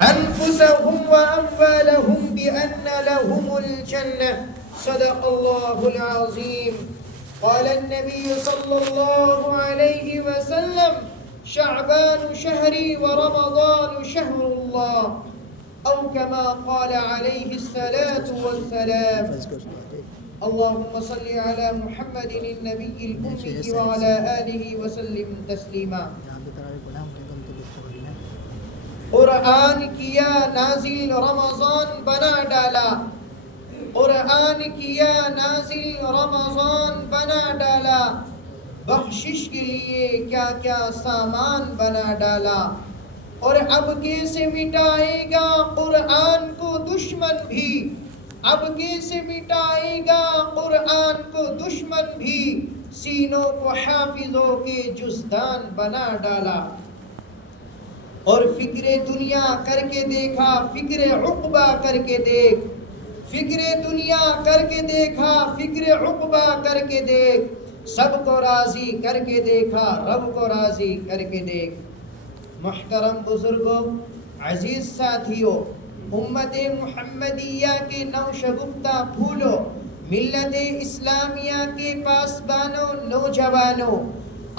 أنفسهم وأموالهم بأن لهم الجنة. صدق الله العظيم. قال النبي صلى الله عليه وسلم: شعبان شهري ورمضان شهر الله، أو كما قال عليه الصلاة والسلام. اللهم صل على محمد النبي الأمي وعلى آله وسلم تسليما. قرآن کیا نازل رمضان بنا ڈالا، قرآن کیا نازل رمضان بنا ڈالا، بخشش کے لیے کیا کیا سامان بنا ڈالا، اور اب کیسے مٹائے گا قرآن کو دشمن بھی، اب کیسے مٹائے گا قرآن کو دشمن بھی، سینوں کو حافظوں کے جزدان بنا ڈالا. اور فکر دنیا کر کے دیکھا، فکر عقبہ کر کے دیکھ، فکر دنیا کر کے دیکھا، فکر عقبہ کر کے دیکھ، سب کو راضی کر کے دیکھا، رب کو راضی کر کے دیکھ. محترم بزرگوں، عزیز ساتھیوں، امت محمدیہ کے نوشگفتہ پھولوں، ملت اسلامیہ کے پاسبانوں، نوجوانوں،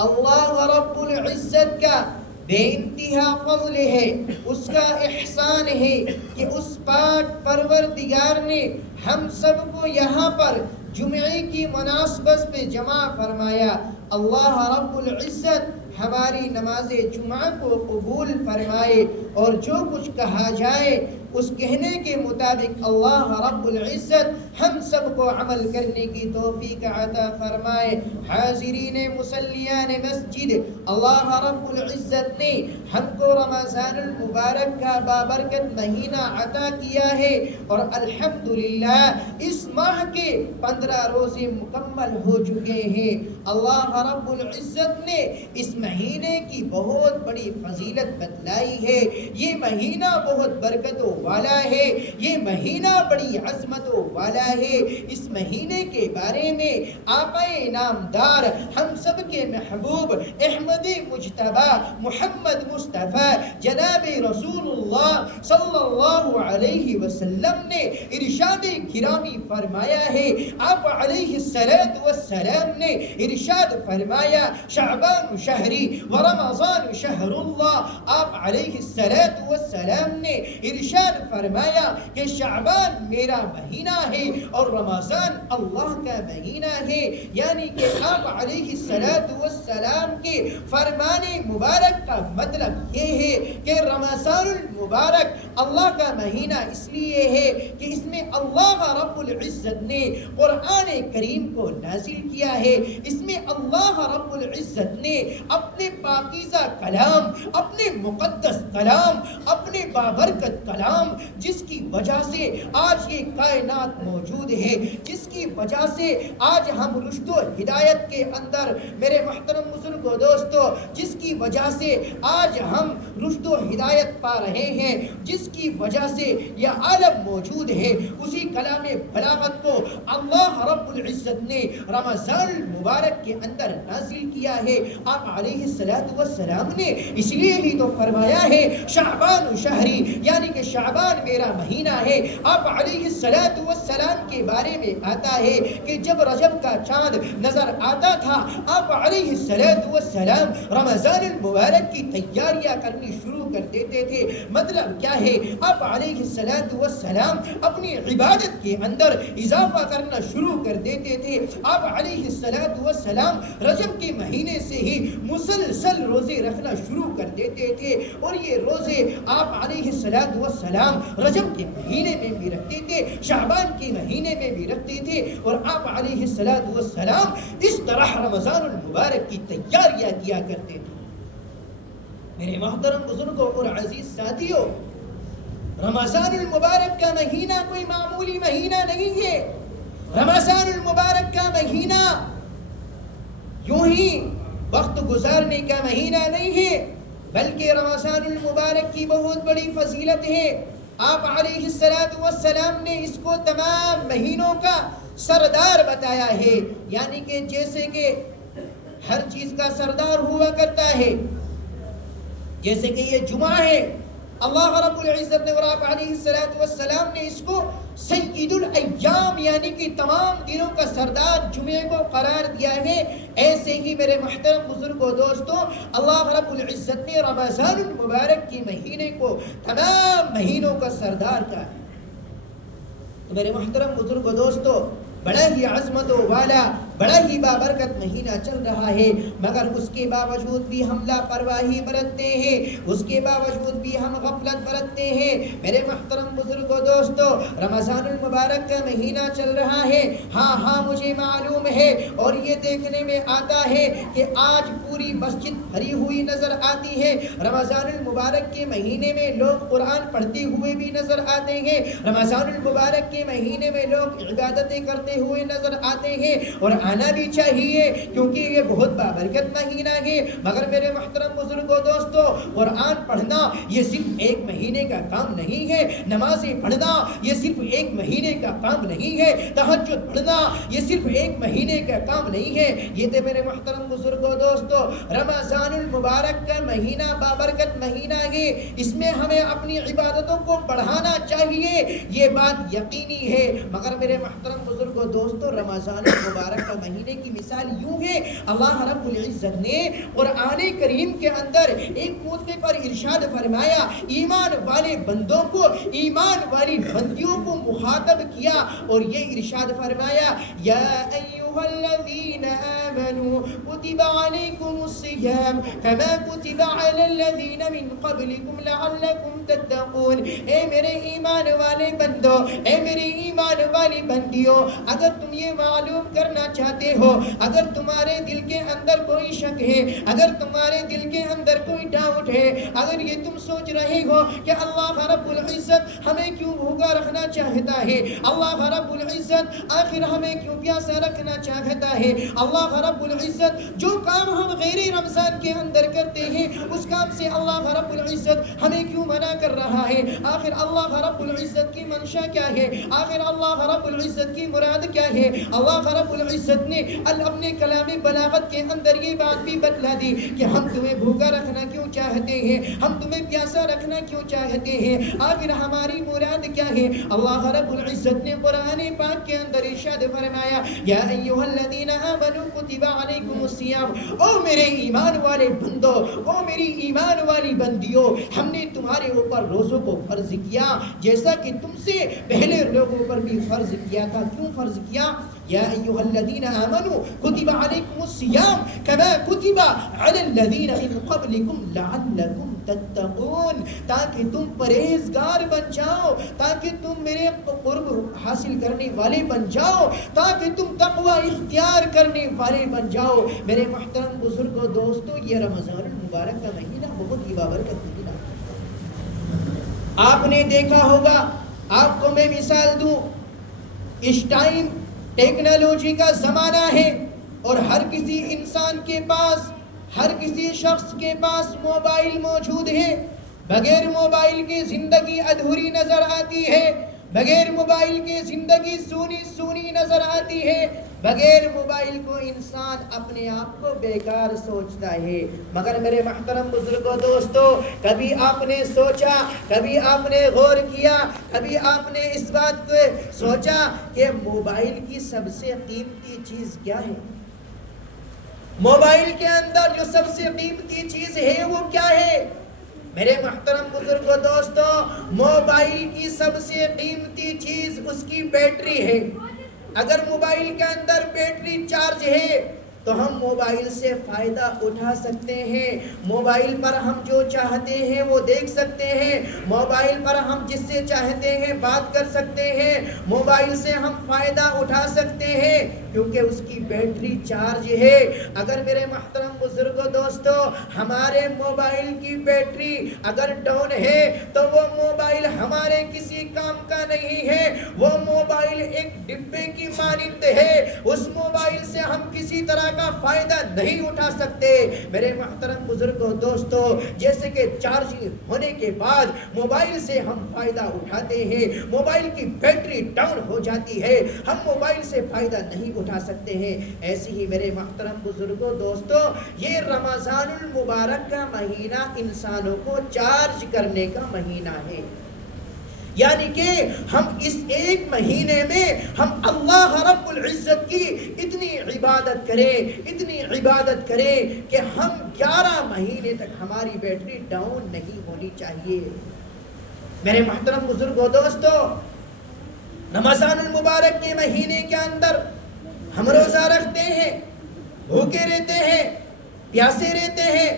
اللہ رب العزت کا بے انتہا فضل ہے، اس کا احسان ہے کہ اس پاک پروردگار نے ہم سب کو یہاں پر جمعے کی مناسبت پہ جمع فرمایا. اللہ رب العزت ہماری نماز جمعہ کو قبول فرمائے، اور جو کچھ کہا جائے اس کہنے کے مطابق اللہ رب العزت ہم سب کو عمل کرنے کی توفیق عطا فرمائے. حاضرین مصلیان مسجد، اللہ رب العزت نے ہم کو رمضان المبارک کا بابرکت مہینہ عطا کیا ہے، اور الحمدللہ اس ماہ کے 15 روزے مکمل ہو چکے ہیں. اللہ رب العزت نے اس مہینے کی بہت بڑی فضیلت بتلائی ہے. یہ مہینہ بہت برکتوں والا ہے، یہ مہینہ بڑی عظمتوں والا ہے. اس مہینے کے بارے میں آقا نامدار، ہم سب کے محبوب احمد مجتبی محمد مصطفیٰ جناب رسول اللہ صلی اللہ علیہ وسلم نے ارشاد گرامی فرمایا ہے. آپ علیہ السلام نے ارشاد فرمایا: شعبان شہری ورمضان شہر اللہ. آپ علیہ السلام نے ارشاد فرمایا کہ شعبان میرا مہینہ ہے اور رمضان اللہ کا مہینہ ہے. یعنی کہ آپ علیہ السلام کے فرمان مبارک کا مطلب یہ ہے کہ رمضان المبارک اللہ کا مہینہ اس لیے ہے کہ اس میں اللہ رب العزت نے قرآن کریم کو نازل کیا ہے. اس میں اللہ رب العزت نے اپنے پاکیزہ کلام، اپنے مقدس کلام، اپنے بابرکت کلام، جس کی وجہ سے آج یہ کائنات موجود ہے، جس کی وجہ سے آج ہم رشد و ہدایت کے اندر، میرے محترم بزرگوں دوستو، جس کی وجہ سے آج ہم رشد و ہدایت پا رہے ہیں، جس کی وجہ سے یہ عالم موجود ہے، اسی کلام بلاغت کو اللہ رب العزت نے رمضان المبارک کے اندر نازل کیا ہے. آپ علیہ السلام نے اس لیے ہی تو فرمایا ہے شعبان شہری، یعنی کہ شعبان میرا مہینہ ہے. آپ علیہ السلام کے بارے میں آتا ہے کہ جب رجب کا چاند نظر آتا تھا، آپ علیہ السلام رمضان المبارک کی تیاریاں کرنی شروع کر دیتے تھے. مطلب کیا ہے؟ آپ علیہ السلام اپنی عبادت کے اندر اضافہ کرنا شروع کر دیتے تھے. آپ علیہ السلام رجب کے مہینے سے ہی مسلسل روزے رکھنا شروع کر دیتے تھے، اور یہ روزے آپ علیہ السلام رجب کے مہینے میں بھی رکھتے تھے، شعبان کے مہینے میں بھی رکھتے تھے، اور آپ علیہ السلام اس طرح رمضان المبارک کی تیاریاں کیا کرتے تھے. میرے محترم بزرگوں اور عزیز ساتھیوں، رمضان المبارک کا مہینہ کوئی معمولی مہینہ نہیں ہے. رمضان المبارک کا مہینہ یوں ہی وقت گزارنے کا مہینہ نہیں ہے، بلکہ رمضان المبارک کی بہت بڑی فضیلت ہے. آپ علیہ السلام نے اس کو تمام مہینوں کا سردار بتایا ہے. یعنی کہ جیسے کہ ہر چیز کا سردار ہوا کرتا ہے، جیسے کہ یہ جمعہ ہے، اللہ رب العزت نے اور آپ علیہ السلام نے اس کو سید الایام یعنی کہ تمام دنوں کا سردار جمعے کو قرار دیا ہے. ایسے ہی میرے محترم بزرگوں دوستوں اللہ رب العزت نے رمضان المبارک کے مہینے کو تمام مہینوں کا سردار کہا ہے. تو میرے محترم بزرگوں دوستوں بڑا ہی عظمت والا بڑا ہی بابرکت مہینہ چل رہا ہے، مگر اس کے باوجود بھی ہم لاپرواہی برتتے ہیں، اس کے باوجود بھی ہم غفلت برتتے ہیں. میرے محترم بزرگوں دوستو رمضان المبارک کا مہینہ چل رہا ہے. ہاں مجھے معلوم ہے اور یہ دیکھنے میں آتا ہے کہ آج پوری مسجد بھری ہوئی نظر آتی ہے. رمضان المبارک کے مہینے میں لوگ قرآن پڑھتے ہوئے بھی نظر آتے ہیں، رمضان المبارک کے مہینے میں لوگ عبادتیں کرتے ہوئے نظر آتے ہیں، اور آنا بھی چاہیے کیونکہ یہ بہت بابرکت مہینہ ہے. مگر میرے محترم بزرگوں دوستو قرآن پڑھنا یہ صرف ایک مہینے کا کام نہیں ہے، نمازیں پڑھنا یہ صرف ایک مہینے کا کام نہیں ہے، تہجد پڑھنا یہ صرف ایک مہینے کا کام نہیں ہے. یہ تو میرے محترم بزرگوں دوستو رمضان المبارک کا مہینہ بابرکت مہینہ ہے، اس میں ہمیں اپنی عبادتوں کو بڑھانا چاہیے، یہ بات یقینی ہے. مگر میرے محترم بزرگوں دوستو رمضان المبارک کا مہینے کی مثال یوں ہے، اللہ رب العزت نے قرآن کریم کے اندر ایک موقع پر ارشاد فرمایا، ایمان والے بندوں کو ایمان والی بندیوں کو مخاطب کیا اور یہ ارشاد فرمایا، یا ایھا الذین آمنوا کتب علیکم الصیام کما کتب علی الذین من قبلکم لعلکم تتقون. اے میرے ایمان والے بندو، اے میرے ایمان والی بندیوں، اگر تم یہ معلوم کرنا چاہتے ہو، اگر تمہارے دل کے اندر کوئی شک ہے، اگر تمہارے دل کے اندر کوئی ڈاؤٹ ہے، اگر یہ تم سوچ رہے ہو کہ اللہ رب العزت ہمیں کیوں بھوکا رکھنا چاہتا ہے، اللہ رب العزت آخر ہمیں کیوں پیاسا رکھنا چاہتا ہے، اللہ رب العزت جو کام ہم غیر رمضان کے اندر کرتے ہیں اس کام سے اللہ رب العزت ہمیں کیوں منع کر رہا ہے، آخر اللہ رب العزت کی منشا کیا ہے، آخر اللہ رب العزت کی مراد کیا ہے. اللہ رب العزت نے اپنے کلام بلاغت کے اندر یہ بات بھی بتلا دی کہ ہم تمہیں بھوکا رکھنا کیوں چاہتے ہیں، ہم تمہیں پیاسا رکھنا کیوں چاہتے ہیں، آخر ہماری مراد کیا ہے. اللہ رب العزت نے قرآن پاک کے اندر ارشاد فرمایا، یا ایھا الذین آمنوا کتب علیکم الصیام، او میرے ایمان والے بندو، او میری ایمان والی بندیوں، ہم نے تمہارے اوپر روزوں کو فرض کیا جیسا کہ تم سے پہلے لوگوں پر بھی فرض کیا تھا. کیوں فرض کیا؟ یا ایھا الذین آمنوا کتب علیکم الصیام کما کتب علی الذین من قبلکم لعلکم تتقون، تاکہ تم پرہیزگار بن جاؤ، تاکہ تم میرے قرب حاصل کرنے والے بن جاؤ، تاکہ تم تقوی اختیار کرنے والے بن جاؤ. میرے محترم بزرگوں دوستو یہ رمضان المبارک کا مہینہ بہت ہی بابرکت مہینہ. آپ نے دیکھا ہوگا، آپ کو میں مثال دوں، اس ٹائم ٹیکنالوجی کا زمانہ ہے اور ہر کسی انسان کے پاس، ہر کسی شخص کے پاس موبائل موجود ہے. بغیر موبائل کے زندگی ادھوری نظر آتی ہے، بغیر موبائل کے زندگی سونی سونی نظر آتی ہے، بغیر موبائل کو انسان اپنے آپ کو بیکار سوچتا ہے. مگر میرے محترم بزرگوں دوستو کبھی آپ نے سوچا، کبھی آپ نے غور کیا، کبھی آپ نے اس بات کو سوچا کہ موبائل کی سب سے قیمتی چیز کیا ہے؟ موبائل کے اندر جو سب سے قیمتی چیز ہے وہ کیا ہے؟ میرے محترم بزرگوں دوستو موبائل کی سب سے قیمتی چیز اس کی بیٹری ہے. اگر موبائل کے اندر بیٹری چارج ہے تو ہم موبائل سے فائدہ اٹھا سکتے ہیں، موبائل پر ہم جو چاہتے ہیں وہ دیکھ سکتے ہیں، موبائل پر ہم جس سے چاہتے ہیں بات کر سکتے ہیں، موبائل سے ہم فائدہ اٹھا سکتے ہیں کیونکہ اس کی بیٹری چارج ہے. اگر میرے محترم بزرگوں دوستو ہمارے موبائل کی بیٹری اگر ڈاؤن ہے تو وہ موبائل ہمارے کسی کام کا نہیں ہے، وہ موبائل ایک ڈبے کی مانند ہے، اس موبائل سے ہم کسی طرح کا فائدہ نہیں اٹھا سکتے۔ میرے محترم بزرگوں دوستو، جیسے کہ چارجنگ ہونے کے بعد موبائل سے ہم فائدہ اٹھاتے ہیں، موبائل کی بیٹری ڈاؤن ہو جاتی ہے، ہم موبائل سے فائدہ نہیں اٹھا سکتے ہیں، ایسے ہی میرے محترم بزرگوں دوستو یہ رمضان المبارک کا مہینہ انسانوں کو چارج کرنے کا مہینہ ہے۔ یعنی کہ ہم اس ایک مہینے میں ہم اللہ رب العزت کی اتنی عبادت کریں کہ ہم 11 مہینے تک ہماری بیٹری ڈاؤن نہیں ہونی چاہیے۔ میرے محترم بزرگوں دوستو، رمضان المبارک کے مہینے کے اندر ہم روزہ رکھتے ہیں، بھوکے رہتے ہیں، پیاسے رہتے ہیں۔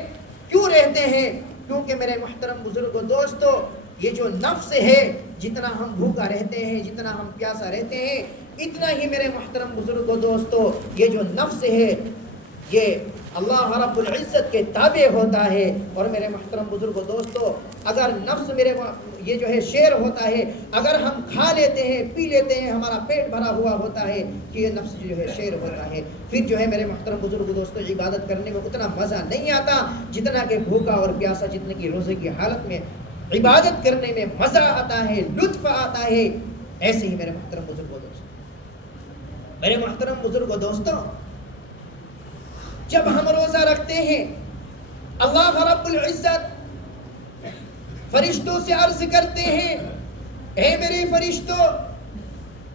کیوں رہتے ہیں؟ کیونکہ میرے محترم بزرگوں دوستو یہ جو نفس ہے، جتنا ہم بھوکا رہتے ہیں، جتنا ہم پیاسا رہتے ہیں، اتنا ہی میرے محترم بزرگوں دوستو یہ جو نفس ہے یہ اللہ رب العزت کے تابع ہوتا ہے۔ اور میرے محترم بزرگوں دوستو اگر نفس یہ جو ہے شیر ہوتا ہے، اگر ہم کھا لیتے ہیں، پی لیتے ہیں، ہمارا پیٹ بھرا ہوا ہوتا ہے کہ یہ نفس جو ہے شیر ہوتا ہے، پھر جو ہے میرے محترم بزرگوں دوستو عبادت کرنے میں اتنا مزہ نہیں آتا جتنا کہ بھوکا اور پیاسا، جتنے کی روزے کی حالت میں عبادت کرنے میں مزہ آتا ہے، لطف آتا ہے۔ ایسے ہی میرے محترم بزرگوں دوستو جب ہم روزہ رکھتے ہیں، اللہ رب العزت فرشتوں سے عرض کرتے ہیں، اے میرے فرشتوں،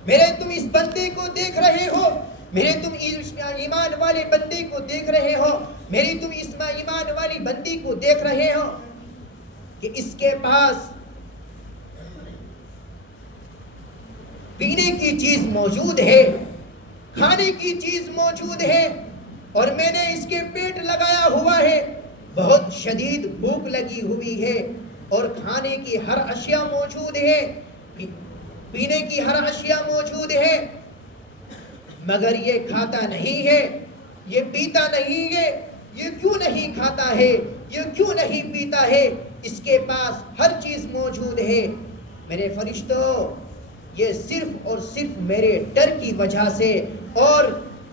میرے تم اس بندے کو دیکھ رہے ہو، میرے تم ایمان والے بندے کو دیکھ رہے ہو، میری تم اس ایمان والی بندی کو دیکھ رہے ہو کہ اس کے پاس پینے کی چیز موجود ہے، کھانے کی چیز موجود ہے، اور میں نے اس کے پیٹ لگایا ہوا ہے، بہت شدید بھوک لگی ہوئی ہے، اور کھانے کی ہر اشیاء موجود ہے، پینے کی ہر اشیاء موجود ہے، مگر یہ کھاتا نہیں ہے، یہ پیتا نہیں ہے۔ یہ کیوں نہیں کھاتا ہے؟ یہ کیوں نہیں پیتا ہے؟ اس کے پاس ہر چیز موجود ہے۔ میرے فرشتوں، یہ صرف اور صرف میرے ڈر کی وجہ سے، اور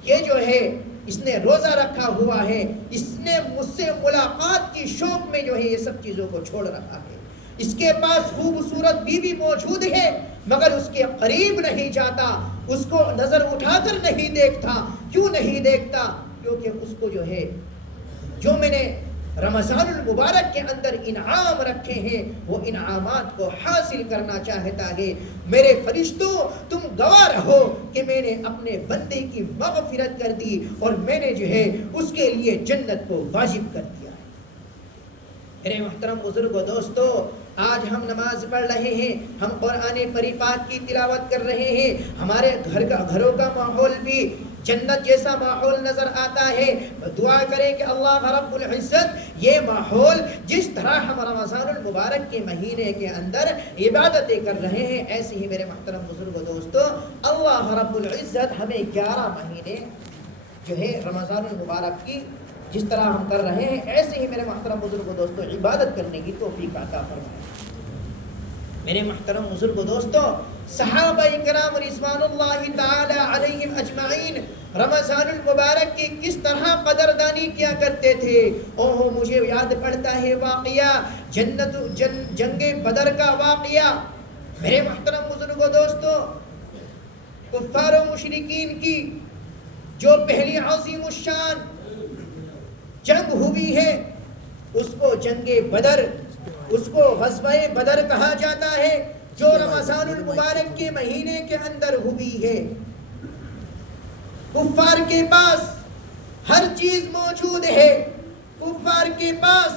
یہ جو ہے اس نے روزہ رکھا ہوا ہے، اس نے مجھ سے ملاقات کی شوق میں جو ہے یہ سب چیزوں کو چھوڑ رکھا ہے۔ اس کے پاس خوبصورت بیوی موجود ہے، مگر اس کے قریب نہیں جاتا، اس کو نظر اٹھا کر نہیں دیکھتا۔ کیوں نہیں دیکھتا؟ کیونکہ اس کو جو ہے جو میں نے رمضان المبارک کے اندر انعام رکھے ہیں وہ انعامات کو حاصل کرنا چاہتا ہے۔ میرے فرشتوں، تم گواہ رہو کہ میں نے اپنے بندے کی مغفرت کر دی، اور میں نے جو ہے اس کے لیے جنت کو واجب کر دیا۔ میرے محترم بزرگوں دوستو، آج ہم نماز پڑھ رہے ہیں، ہم قرآن پاک کی تلاوت کر رہے ہیں، ہمارے گھروں کا ماحول بھی جنت جیسا ماحول نظر آتا ہے۔ دعا کریں کہ اللہ رب العزت یہ ماحول جس طرح ہم رمضان المبارک کے مہینے کے اندر عبادتیں کر رہے ہیں، ایسے ہی میرے محترم بزرگوں دوستو اللہ رب العزت ہمیں 11 مہینے جو ہے رمضان المبارک کی جس طرح ہم کر رہے ہیں، ایسے ہی میرے محترم بزرگوں دوستو عبادت کرنے کی توفیق عطا فرمائے۔ میرے محترم بزرگوں دوستو، صحابہ کرام رضوان اللہ تعالی علیہم اجمعین رمضان المبارک کی کس طرح قدردانی کیا کرتے تھے۔ مجھے یاد پڑتا ہے واقعہ جنگ بدر کا واقعہ۔ میرے محترم بزرگوں دوستو، کفار و مشرکین کی جو پہلی عظیم الشان جنگ ہوئی ہے، اس کو جنگ بدر، اس کو غزوہ بدر کہا جاتا ہے، جو رمضان المبارک کے مہینے کے اندر ہوئی ہے۔ کفار کے پاس ہر چیز موجود ہے، کفار کے پاس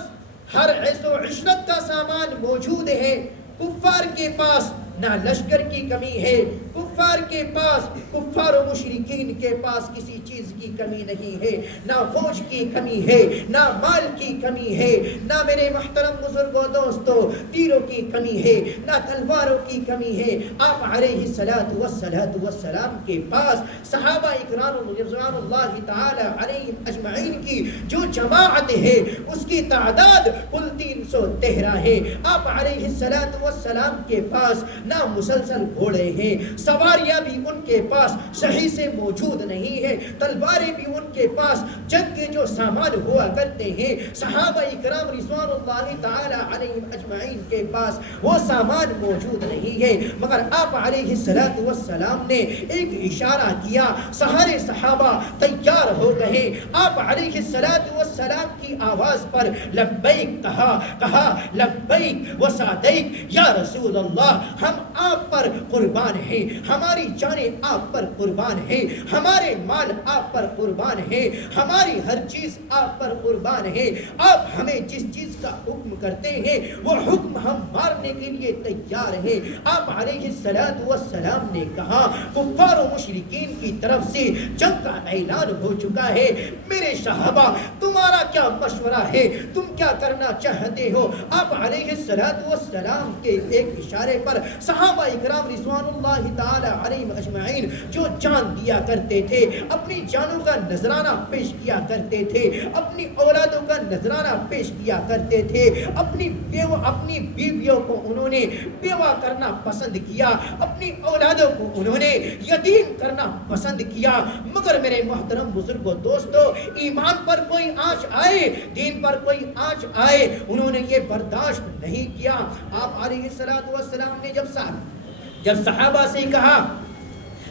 ہر عیش و عشرت کا سامان موجود ہے، کفار کے پاس نہ لشکر کی کمی ہے، کفار کے پاس، کفار و مشرکین کے پاس کسی چیز کی کمی نہیں ہے، نہ فوج کی کمی ہے، نہ مال کی کمی ہے، نہ میرے محترم بزرگوں دوستو تیروں کی کمی ہے، نہ تلواروں کی کمی ہے۔ آپ علیہ الصلاۃ والسلام کے پاس صحابہ اکرام رضوان اللہ تعالی علیہم اجمعین کی جو جماعت ہے اس کی تعداد کل 313 ہے۔ آپ علیہ الصلاۃ والسلام کے پاس نہ مسلسل گھوڑے ہیں، سوار سواریاں بھی ان کے پاس صحیح سے موجود نہیں ہے، تلواریں بھی ان کے پاس، جنگ کے جو سامان ہوا کرتے ہیں صحابہ اکرام رضوان اللہ تعالی علیہم اجمعین کے پاس وہ سامان موجود نہیں ہے، مگر آپ علیہ السلام نے ایک اشارہ کیا، سارے صحابہ تیار ہو گئے، آپ علیہ السلام کی آواز پر لبیک کہا لبیک و سعدیک یا رسول اللہ، ہم آپ پر قربان ہیں، ہماری جانیں آپ پر قربان ہیں، ہمارے مال آپ پر قربان ہیں، ہماری ہر چیز آپ پر قربان ہے، آپ ہمیں جس چیز کا حکم کرتے ہیں وہ حکم ہم مارنے کے لیے تیار ہیں۔ آپ علیہ السلام نے کہا کفار و مشرکین کی طرف سے جنگ کا اعلان ہو چکا ہے، میرے صحابہ تمہارا کیا مشورہ ہے، تم کیا کرنا چاہتے ہو؟ آپ علیہ السلام کے ایک اشارے پر صحابہ اکرام رضوان اللہ تعالی علیہم اجمعین جو جان دیا کرتے تھے، اپنی جانوں کا نذرانہ پیش کیا کرتے تھے، اپنی اولادوں کا نذرانہ پیش کیا کرتے تھے، اپنی بیویوں کو انہوں نے بیوہ کرنا پسند کیا، اپنی اولادوں کو انہوں نے یتیم کرنا پسند کیا، مگر میرے محترم بزرگوں دوستو، ایمان پر کوئی آنچ آئے، دین پر کوئی آنچ آئے، انہوں نے یہ برداشت نہیں کیا۔ آپ علیہ السلام نے جب صحابہ سے کہا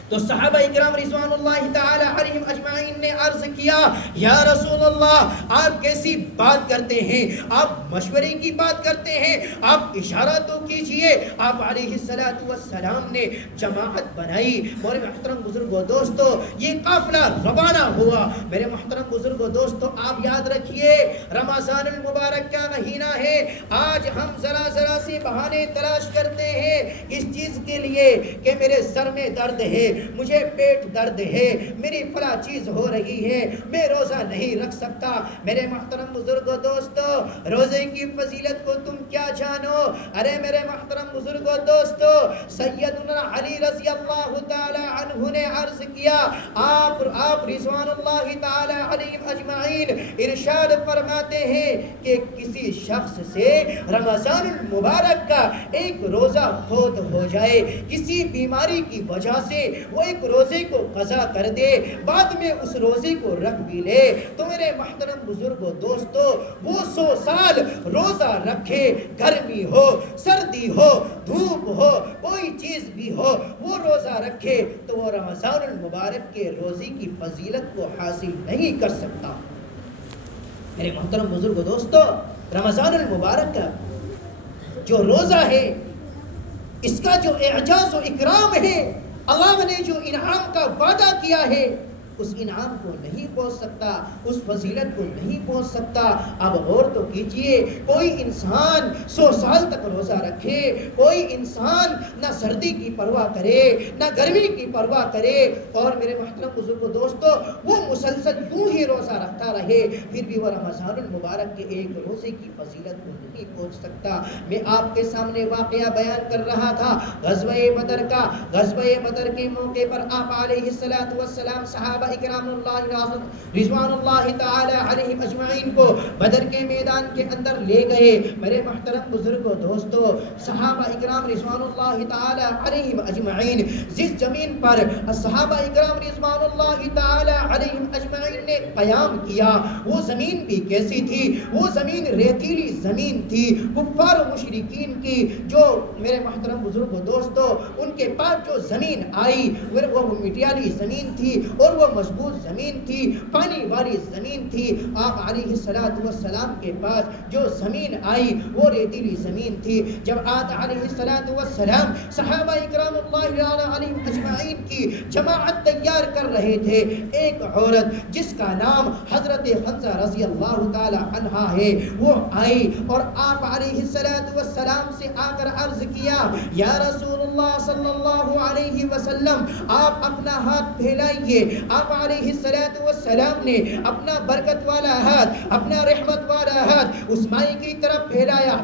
تو صحابہ اکرام رضوان اللہ تعالی علیہم اجمعین نے عرض کیا یا رسول اللہ آپ کیسی بات کرتے ہیں، آپ مشورے کی بات کرتے ہیں، آپ اشارہ تو کیجئے۔ آپ علیہ السلام نے جماعت بنائی۔ میرے محترم بزرگوں دوستو یہ قافلہ روانہ ہوا۔ میرے محترم بزرگوں دوستو آپ یاد رکھیے رمضان المبارک کا مہینہ ہے، آج ہم ذرا سے بہانے تلاش کرتے ہیں اس چیز کے لیے کہ میرے سر میں درد ہے، مجھے پیٹ درد ہے، میری فلاں چیز ہو رہی ہے، میں روزہ نہیں رکھ سکتا۔ میرے محترم بزرگوں دوستو روزے کی فضیلت کو تم کیا جانو؟ ارے میرے محترم بزرگوں دوستو سیدنا علی رضی اللہ تعالی عنہ نے عرض کیا، آپ رضوان اللہ تعالی علیہ اجمعین ارشاد فرماتے ہیں کہ کسی شخص سے رمضان المبارک کا ایک روزہ فوت ہو جائے، کسی بیماری کی وجہ سے وہ ایک روزے کو قضا کر دے، بعد میں اس روزے کو رکھ بھی لے، تو میرے محترم بزرگوں دوستو وہ 100 سال روزہ رکھے، گرمی ہو، سردی ہو، دھوپ ہو، کوئی چیز بھی ہو، وہ روزہ رکھے تو وہ رمضان المبارک کے روزے کی فضیلت کو حاصل نہیں کر سکتا۔ میرے محترم بزرگوں دوستو رمضان المبارک کا جو روزہ ہے، اس کا جو اعجاز و اکرام ہے، اللہ نے جو انعام کا وعدہ کیا ہے، اس انعام کو نہیں پہنچ سکتا، اس فضیلت کو نہیں پہنچ سکتا۔ اب غور تو کیجئے، کوئی انسان 100 سال تک روزہ رکھے، کوئی انسان نہ سردی کی پرواہ کرے نہ گرمی کی پرواہ کرے، اور میرے محترم بزرگوں دوستو وہ مسلسل یوں ہی روزہ رکھتا رہے، پھر بھی وہ رمضان المبارک کے ایک روزے کی فضیلت کو نہیں پہنچ سکتا۔ میں آپ کے سامنے واقعہ بیان کر رہا تھا غزوہ بدر کا۔ غزوہ بدر کے موقع پر آپ علیہ السلام صحابہ اکرام اللہ رضوان اللہ تعالی علیہم اجمعین کو بدر کے میدان کے اندر لے گئے۔ میرے محترم بزرگوں دوستو صحابہ اکرام رضوان اللہ تعالی علیہم اجمعین جس زمین پر صحابہ اکرام رضوان اللہ تعالی علیہم اجمعین نے قیام کیا، وہ زمین بھی کیسی تھی؟ وہ زمین ریتیلی زمین تھی، کفار و مشرکین کی جو میرے محترم بزرگوں دوستو ان کے پاس جو زمین آئی وہ مٹیالی زمین تھی اور وہ مضبوط زمین تھی، پانی والی زمین تھی۔ آپ علیہ السلام کے پاس جو زمین آئی وہ ریتیلی زمین تھی۔ جب آت علیہ السلام صحابہ اکرام اللہ علیہ اجمعین کی جماعت تیار کر رہے تھے، ایک عورت جس کا نام حضرت حمزہ رضی اللہ تعالی عنہا ہے وہ آئی اور آپ علیہ السلام سے آ کر عرض کیا یا رسول اللہ صلی اللہ علیہ وسلم آپ اپنا ہاتھ پھیلائیے۔ آپ علیہ السلام نے اپنا برکت والا ہاتھ، اپنا رحمت والا ہاتھ اس مائی کی طرف پھیلایا۔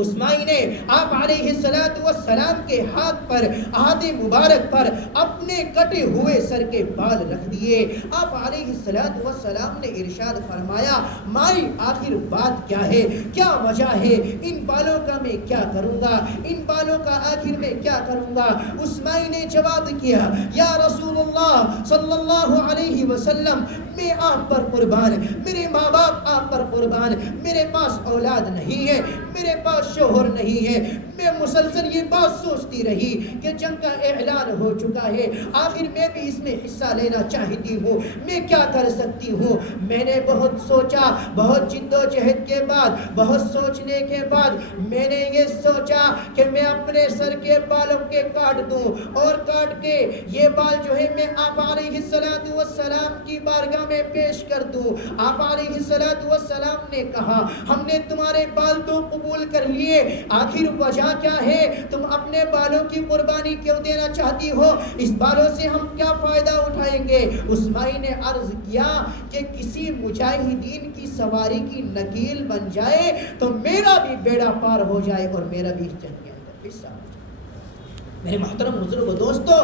اسماعیل نے آپ علیہ السلام کے ہاتھ پر، ہاتھ مبارک پر اپنے کٹے ہوئے سر کے بال رکھ دیے۔ آپ علیہ السلام نے ارشاد فرمایا مائی آخر بات کیا ہے، کیا وجہ ہے، ان بالوں کا میں کیا کروں گا، ان بالوں کا آخر میں کیا کروں گا؟ اسماعیل نے جواب کیا یا رسول اللہ صلی اللہ علیہ وسلم میں آپ پر قربان، میرے ماں باپ آپ پر قربان، میرے پاس اولاد نہیں ہے، میرے پاس شوہر نہیں ہے، میں مسلسل یہ بات سوچتی رہی کہ جنگ کا اعلان ہو چکا ہے، آخر میں بھی اس میں حصہ لینا چاہتی ہوں، میں کیا کر سکتی ہوں؟ میں نے بہت سوچا، بہت جد و جہد کے بعد، بہت سوچنے کے بعد میں نے یہ سوچا کہ میں اپنے سر کے بالوں کے کاٹ دوں، اور کاٹ کے یہ بال جو ہے میں آپ علیہ السلام کی بارگاہ میں پیش کر دوں۔ آپ علیہ السلام نے کہا ہم نے تمہارے بال تو قبول کر لیے، آخر وجہ کیا ہے؟ تم اپنے بالوں کی قربانی کیوں دینا چاہتی ہو؟ اس بالوں سے ہم کیا فائدہ اٹھائیں گے؟ اسماعیل نے عرض کیا کہ کسی مجاہدین کی سواری کی نکیل بن جائے تو میرا بھی بیڑا پار ہو جائے اور میرا بھی جنگ کے اندر حصہ ہو جائے۔ میرے محترم بزرگ دوستو،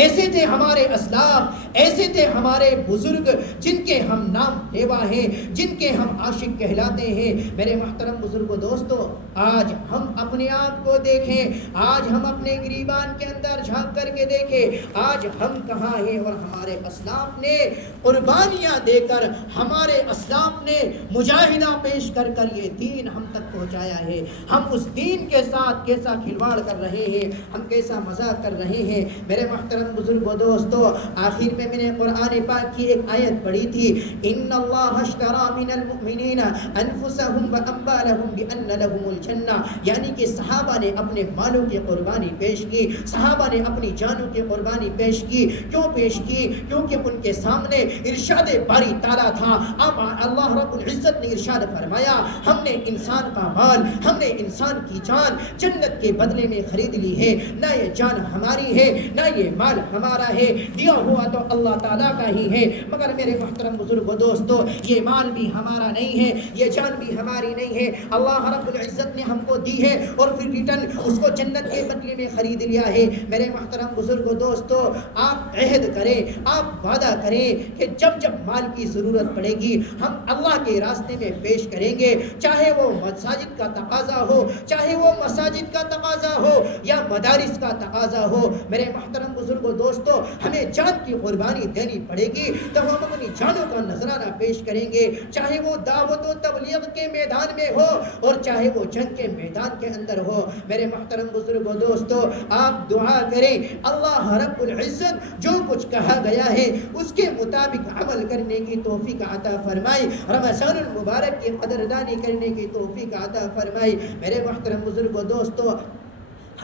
ایسے تھے ہمارے اسلاف، ایسے تھے ہمارے بزرگ جن کے ہم نام لیوا ہیں، جن کے ہم عاشق کہلاتے ہیں۔ میرے محترم بزرگ دوستو، آج ہم اپنے آپ کو دیکھیں، آج ہم اپنے گریبان کے اندر جھانک کر کے دیکھیں، آج ہم کہاں ہیں؟ اور ہمارے اسلاف نے قربانیاں دے کر، ہمارے اسلاف نے مجاہدہ پیش کر کر یہ دین ہم تک پہنچایا ہے۔ ہم اس دین کے ساتھ کیسا کھلواڑ کر رہے ہیں، ہم کیسا مذاق کر رہے ہیں۔ میرے محترم بزرگ و دوستو، آخر میں نے قرآن پاک کی ایک آیت پڑھی تھی، ان اللہ اشترى من المؤمنین انفسهم واموالهم بان لهم الجنہ، یعنی کہ صحابہ نے اپنے مالوں کی قربانی پیش کی، صحابہ نے اپنی جانوں کی قربانی پیش کی۔ کیوں پیش کی؟ کیونکہ ان کے سامنے ارشاد باری تعالیٰ تھا۔ اب اللہ رب العزت نے ارشاد فرمایا ہم نے انسان کا مال، ہم نے انسان کی جان جنت کے بدلے میں خرید لی ہے، نہ یہ جان ہماری ہے نہ یہ مال ہمارا ہے، دیا ہوا تو اللہ تعالیٰ کا ہی ہے، مگر میرے محترم بزرگ و دوستو یہ مال بھی ہمارا نہیں ہے، یہ جان بھی ہماری نہیں ہے، اللہ رب العزت نے ہم کو دی ہے اور پھر ریٹرن اس کو جنت کے بدلے میں خرید لیا ہے۔ میرے محترم بزرگ و دوستو، آپ عہد کریں، آپ وعدہ کریں کہ جب جب مال کی ضرورت پڑے گی ہم اللہ کے راستے میں پیش کریں گے، چاہے وہ مساجد کا تقاضا ہو، چاہے وہ مساجد کا تقاضا ہو یا مدارس کا تقاضا ہو۔ میرے محترم بزرگ و دوستو، ہمیں جان کی قربانی دینی پڑے گی تو ہم اپنی جانوں کا نذرانہ پیش کریں گے، چاہے وہ دعوت و تبلیغ کے میدان میں ہو اور چاہے وہ جنگ کے میدان کے اندر ہو۔ میرے محترم بزرگ و دوستو، آپ دعا کریں اللہ رب العزت جو کچھ کہا گیا ہے اس کے مطابق عمل کرنے کی توفیق عطا فرمائے، رمضان المبارک کی قدردانی کرنے کی توفیق عطا فرمائے۔ میرے محترم بزرگ و دوستو،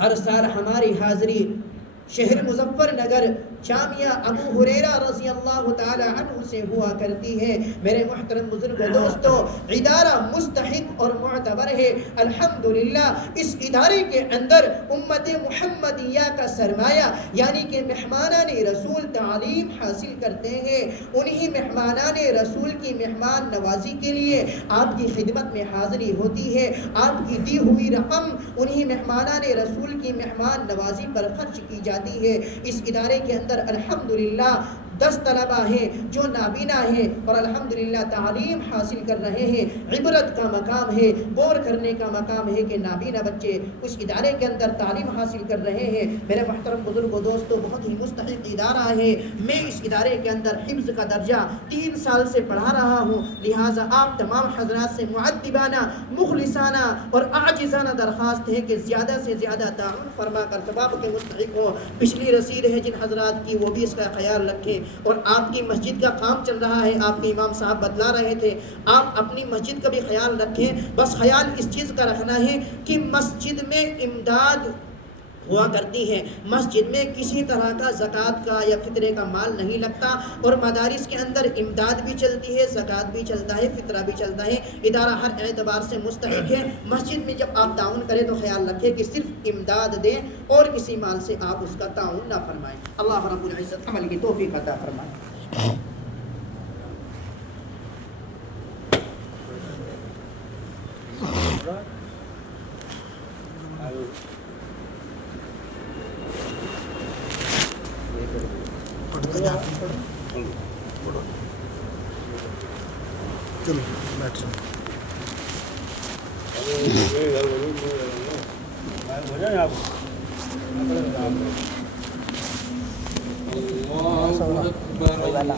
ہر سال ہماری حاضری شہر مظفر نگر جامعہ ابو ہریرہ رضی اللہ تعالی عنہ سے ہوا کرتی ہے۔ میرے محترم بزرگ دوستو، ادارہ مستحق اور معتبر ہے الحمدللہ۔ اس ادارے کے اندر امت محمدیہ کا سرمایہ یعنی کہ مہمانان رسول تعلیم حاصل کرتے ہیں، انہی مہمانان رسول کی مہمان نوازی کے لیے آپ کی خدمت میں حاضری ہوتی ہے، آپ کی دی ہوئی رقم انہی مہمانان رسول کی مہمان نوازی پر خرچ کی جاتی ہے۔ اس ادارے کے اندر الحمدللہ 10 طلبہ ہیں جو نابینا ہیں اور الحمدللہ تعلیم حاصل کر رہے ہیں۔ عبرت کا مقام ہے، غور کرنے کا مقام ہے کہ نابینا بچے اس ادارے کے اندر تعلیم حاصل کر رہے ہیں۔ میرے محترم بزرگ و دوستو، بہت ہی مستحق ادارہ ہے۔ میں اس ادارے کے اندر حفظ کا درجہ 3 سال سے پڑھا رہا ہوں، لہٰذا آپ تمام حضرات سے مؤدبانہ، مخلصانہ اور عاجزانہ درخواست ہے کہ زیادہ سے زیادہ تعاون فرما کر ثواب کے مستحق ہو۔ پچھلی رسید ہے جن حضرات کی، وہ بھی اس کا خیال رکھیں۔ اور آپ کی مسجد کا کام چل رہا ہے، آپ کے امام صاحب بتلا رہے تھے، آپ اپنی مسجد کا بھی خیال رکھیں۔ بس خیال اس چیز کا رکھنا ہے کہ مسجد میں امداد ہوا کرتی ہے، مسجد میں کسی طرح کا زکوٰۃ کا یا فطرے کا مال نہیں لگتا، اور مدارس کے اندر امداد بھی چلتی ہے، زکوٰۃ بھی چلتا ہے، فطرہ بھی چلتا ہے۔ ادارہ ہر اعتبار سے مستحق ہے۔ مسجد میں جب آپ تعاون کریں تو خیال رکھیں کہ صرف امداد دیں اور کسی مال سے آپ اس کا تعاون نہ فرمائیں۔ اللہ رب العزت عمل کی توفیق عطا فرمائے۔ چلو بیٹھ اللہ اکبر